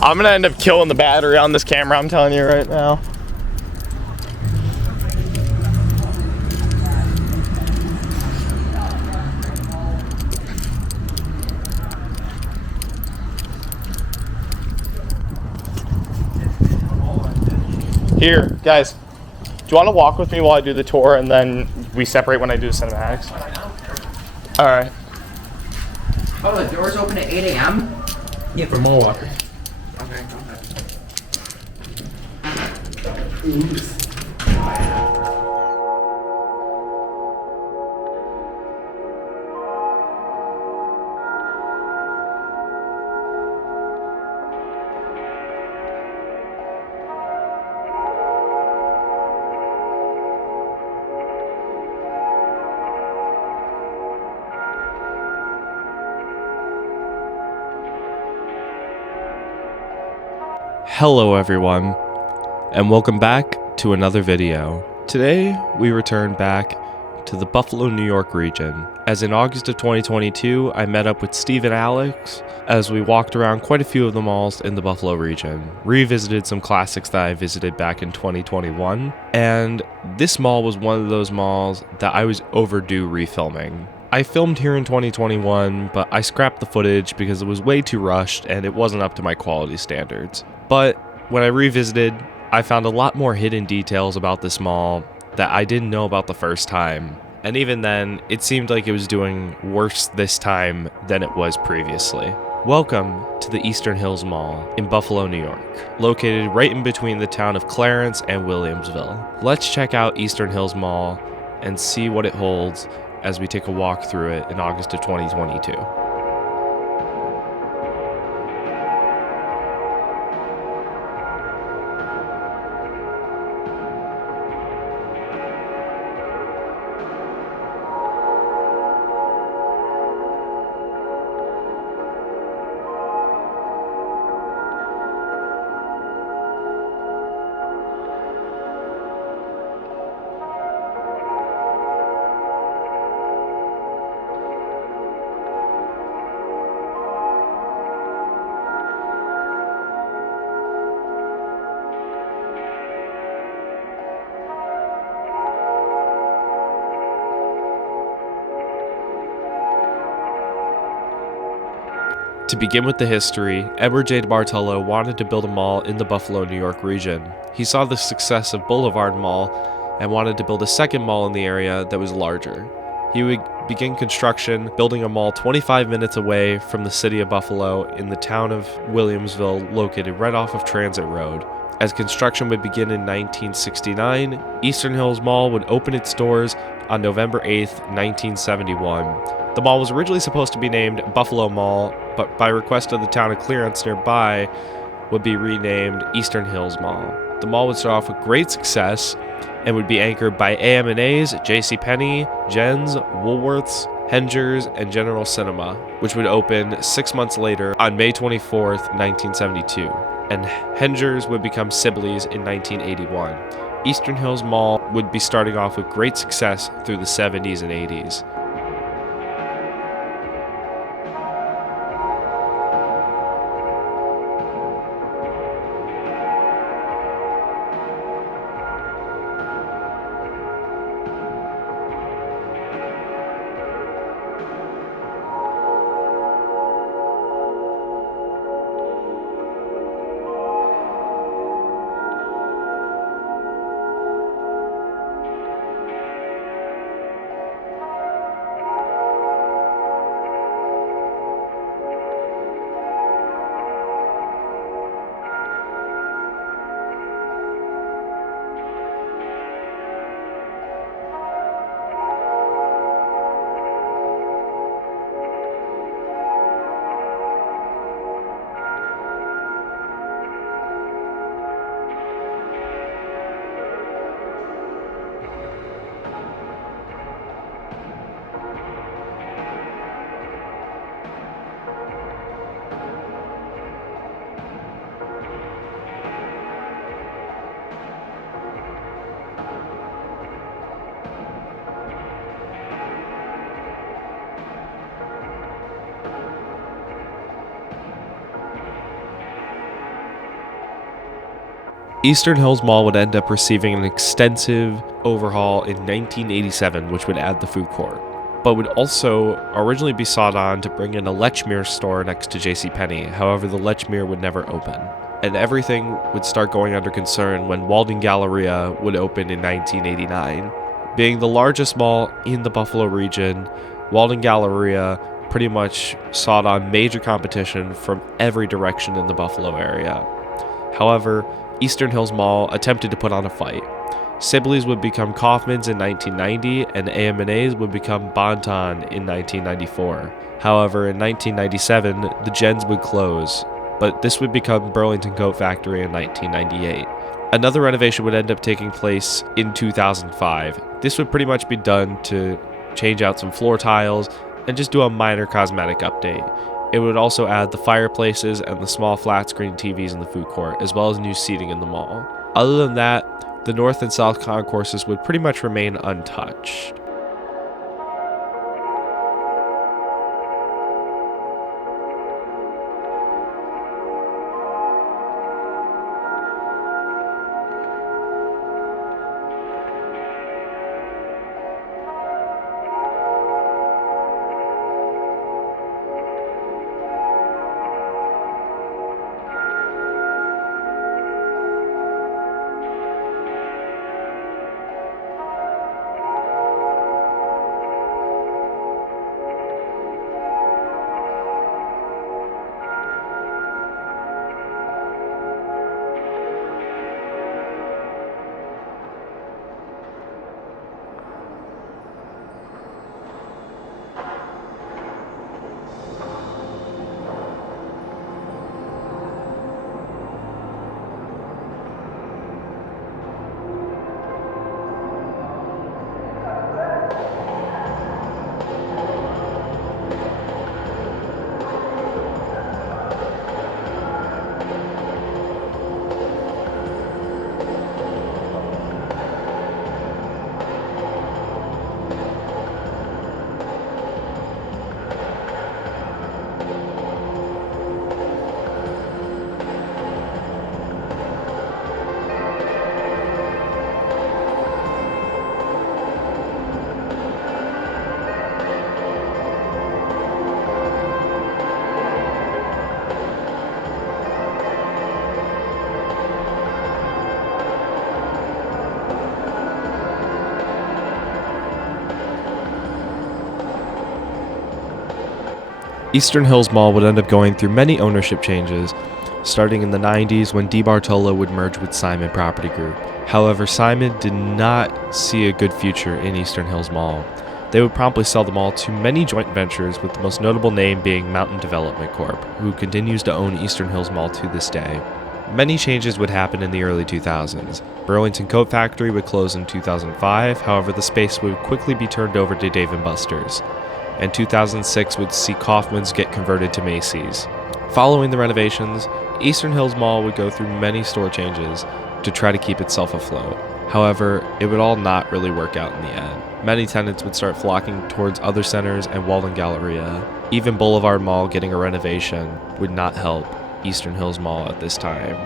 I'm gonna end up killing the battery on this camera, I'm telling you right now. Here, guys, do you want to walk with me while I do the tour and then we separate when I do the cinematics? Alright. Oh, the doors open at 8 a.m.? Yeah, for more walkers. Okay, go ahead. Oops. Hello everyone, and welcome back to another video. Today, we return back to the Buffalo, New York region, as in August of 2022, I met up with Steve and Alex as we walked around quite a few of the malls in the Buffalo region, revisited some classics that I visited back in 2021, and this mall was one of those malls that I was overdue refilming. I filmed here in 2021, but I scrapped the footage because it was way too rushed and it wasn't up to my quality standards. But when I revisited, I found a lot more hidden details about this mall that I didn't know about the first time. And even then, it seemed like it was doing worse this time than it was previously. Welcome to the Eastern Hills Mall in Buffalo, New York, located right in between the town of Clarence and Williamsville. Let's check out Eastern Hills Mall and see what it holds as we take a walk through it in August of 2022. To begin with the history, Edward J. Bartolo wanted to build a mall in the Buffalo, New York region. He saw the success of Boulevard Mall and wanted to build a second mall in the area that was larger. He would begin construction, building a mall 25 minutes away from the city of Buffalo in the town of Williamsville, located right off of Transit Road. As construction would begin in 1969, Eastern Hills Mall would open its doors on November 8th, 1971. The mall was originally supposed to be named Buffalo Mall, but by request of the town of Clarence nearby, would be renamed Eastern Hills Mall. The mall would start off with great success, and would be anchored by AM&A's, JCPenney, Jen's, Woolworths, Henger's, and General Cinema, which would open 6 months later on May 24th, 1972. And Henger's would become Sibley's in 1981. Eastern Hills Mall would be starting off with great success through the 70s and 80s. Eastern Hills Mall would end up receiving an extensive overhaul in 1987, which would add the food court, but would also originally be sought on to bring in a Lechmere store next to JCPenney. However, the Lechmere would never open, and everything would start going under concern when Walden Galleria would open in 1989. Being the largest mall in the Buffalo region, Walden Galleria pretty much sought on major competition from every direction in the Buffalo area. However, Eastern Hills Mall attempted to put on a fight. Sibley's would become Kaufman's in 1990, and AM&A's would become Bon-Ton in 1994. However, in 1997, the Jen's would close, but this would become Burlington Coat Factory in 1998. Another renovation would end up taking place in 2005. This would pretty much be done to change out some floor tiles and just do a minor cosmetic update. It would also add the fireplaces and the small flat screen TVs in the food court, as well as new seating in the mall. Other than that, the north and south concourses would pretty much remain untouched. Eastern Hills Mall would end up going through many ownership changes, starting in the 90s when DeBartolo would merge with Simon Property Group. However, Simon did not see a good future in Eastern Hills Mall. They would promptly sell the mall to many joint ventures, with the most notable name being Mountain Development Corp., who continues to own Eastern Hills Mall to this day. Many changes would happen in the early 2000s. Burlington Coat Factory would close in 2005, however the space would quickly be turned over to Dave & Buster's. And 2006 would see Kaufman's get converted to Macy's. Following the renovations, Eastern Hills Mall would go through many store changes to try to keep itself afloat. However, it would all not really work out in the end. Many tenants would start flocking towards other centers and Walden Galleria. Even Boulevard Mall getting a renovation would not help Eastern Hills Mall at this time.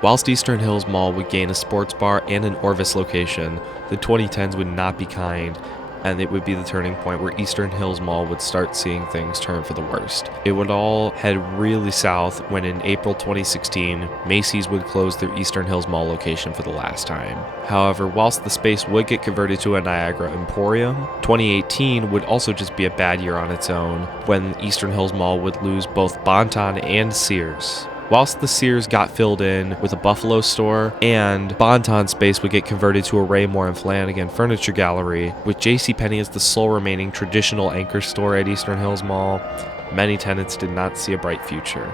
Whilst Eastern Hills Mall would gain a sports bar and an Orvis location, the 2010s would not be kind, and it would be the turning point where Eastern Hills Mall would start seeing things turn for the worst. It would all head really south when in April 2016, Macy's would close their Eastern Hills Mall location for the last time. However, whilst the space would get converted to a Niagara Emporium, 2018 would also just be a bad year on its own when Eastern Hills Mall would lose both Bon-Ton and Sears. Whilst the Sears got filled in with a Buffalo store and Bon-Ton space would get converted to a Raymore and Flanagan Furniture Gallery, with JCPenney as the sole remaining traditional anchor store at Eastern Hills Mall, many tenants did not see a bright future.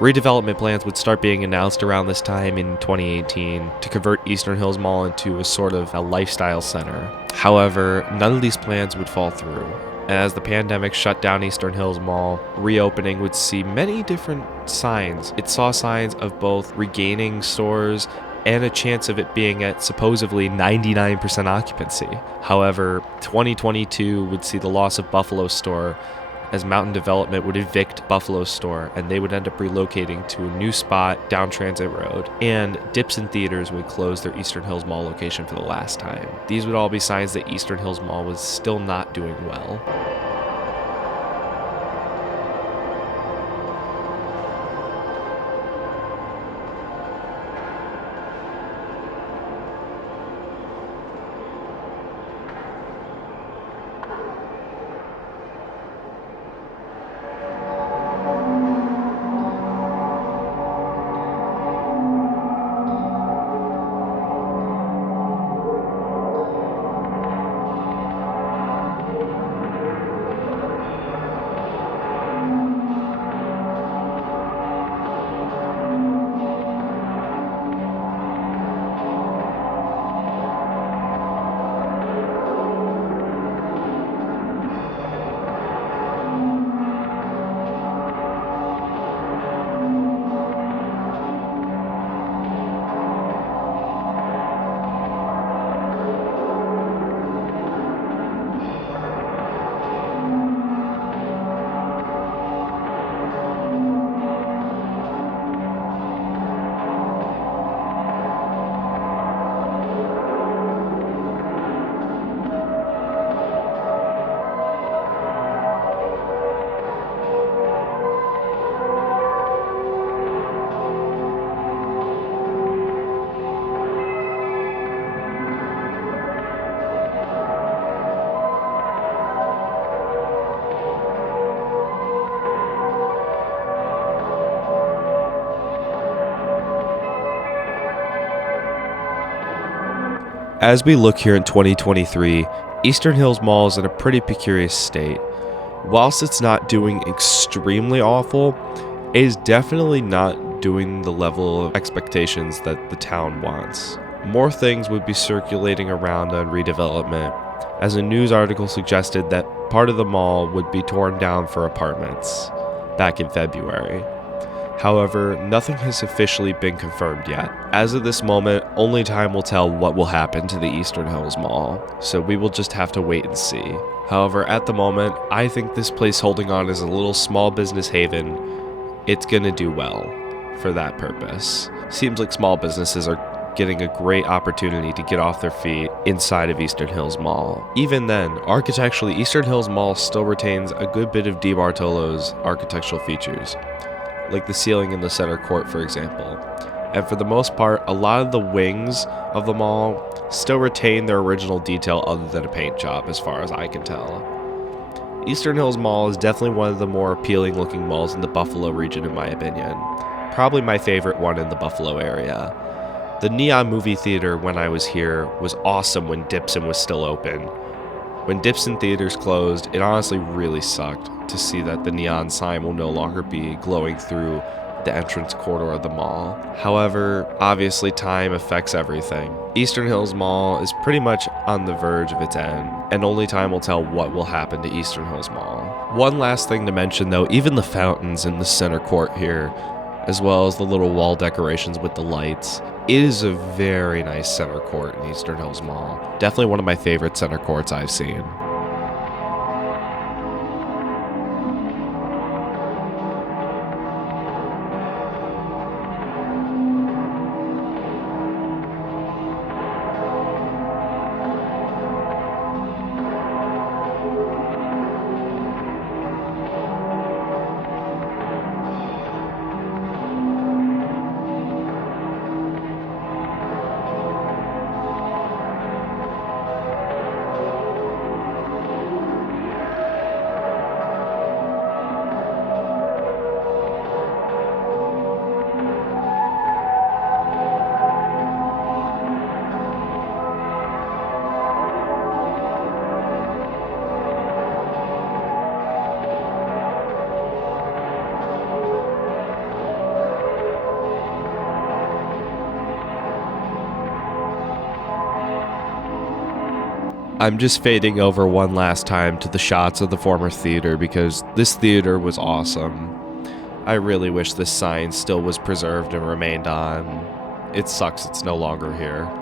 Redevelopment plans would start being announced around this time in 2018 to convert Eastern Hills Mall into a sort of a lifestyle center. However, none of these plans would fall through. And as the pandemic shut down Eastern Hills Mall, reopening would see many different signs. It saw signs of both regaining stores and a chance of it being at supposedly 99% occupancy. However, 2022 would see the loss of Buffalo store as Mountain Development would evict Buffalo store and they would end up relocating to a new spot down Transit Road. And Dips and Theaters would close their Eastern Hills Mall location for the last time. These would all be signs that Eastern Hills Mall was still not doing well. As we look here in 2023, Eastern Hills Mall is in a pretty precarious state. Whilst it's not doing extremely awful, it is definitely not doing the level of expectations that the town wants. More things would be circulating around on redevelopment, as a news article suggested that part of the mall would be torn down for apartments back in February. However, nothing has officially been confirmed yet. As of this moment, only time will tell what will happen to the Eastern Hills Mall, so we will just have to wait and see. However, at the moment, I think this place holding on as a little small business haven, it's gonna do well for that purpose. Seems like small businesses are getting a great opportunity to get off their feet inside of Eastern Hills Mall. Even then, architecturally, Eastern Hills Mall still retains a good bit of DiBartolo's architectural features, like the ceiling in the center court, for example. And for the most part, a lot of the wings of the mall still retain their original detail other than a paint job, as far as I can tell. Eastern Hills Mall is definitely one of the more appealing looking malls in the Buffalo region, in my opinion. Probably my favorite one in the Buffalo area. The Neon movie theater when I was here was awesome when Dipson was still open. When Dipson theaters closed, it honestly really sucked to see that the neon sign will no longer be glowing through the entrance corridor of the mall. However, obviously time affects everything. Eastern Hills Mall is pretty much on the verge of its end, and only time will tell what will happen to Eastern Hills Mall. One last thing to mention though, even the fountains in the center court here, as well as the little wall decorations with the lights, it is a very nice center court in Eastern Hills Mall. Definitely one of my favorite center courts I've seen. I'm just fading over one last time to the shots of the former theater because this theater was awesome. I really wish this sign still was preserved and remained on. It sucks it's no longer here.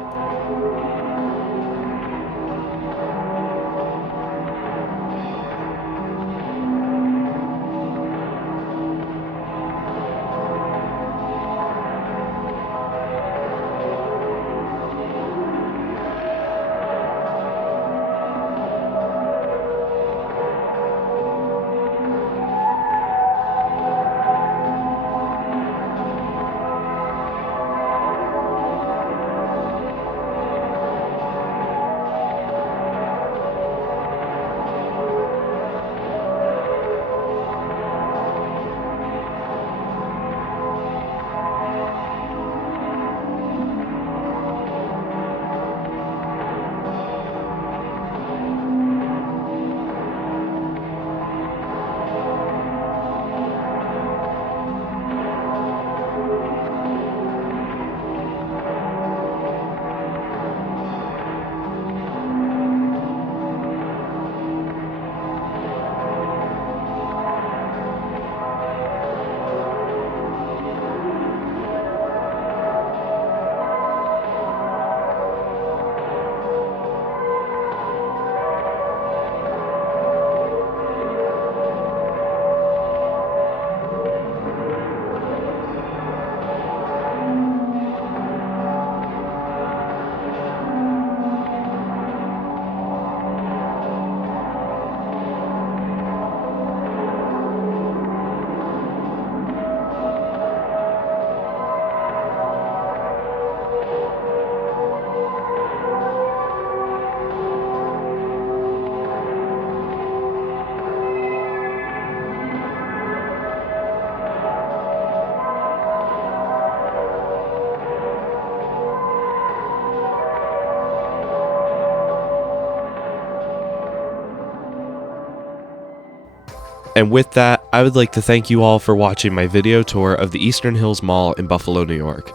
And with that, I would like to thank you all for watching my video tour of the Eastern Hills Mall in Buffalo, New York.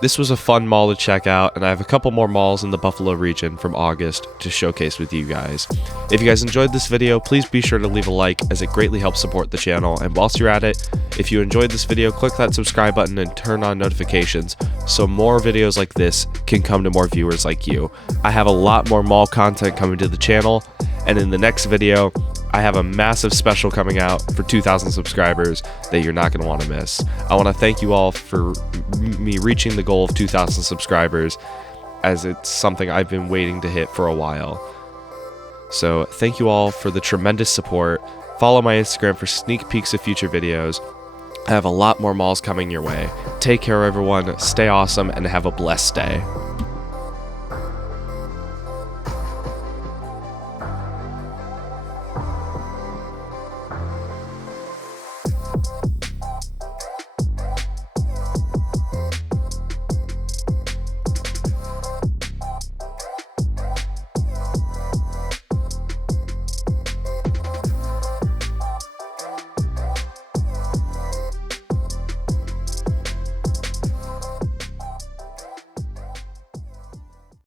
This was a fun mall to check out, and I have a couple more malls in the Buffalo region from August to showcase with you guys. If you guys enjoyed this video, please be sure to leave a like, as it greatly helps support the channel. And whilst you're at it, if you enjoyed this video, click that subscribe button and turn on notifications so more videos like this can come to more viewers like you. I have a lot more mall content coming to the channel, and in the next video, I have a massive special coming out for 2,000 subscribers that you're not going to want to miss. I want to thank you all for me reaching the goal of 2,000 subscribers, as it's something I've been waiting to hit for a while. So thank you all for the tremendous support. Follow my Instagram for sneak peeks of future videos. I have a lot more malls coming your way. Take care, everyone. Stay awesome and have a blessed day.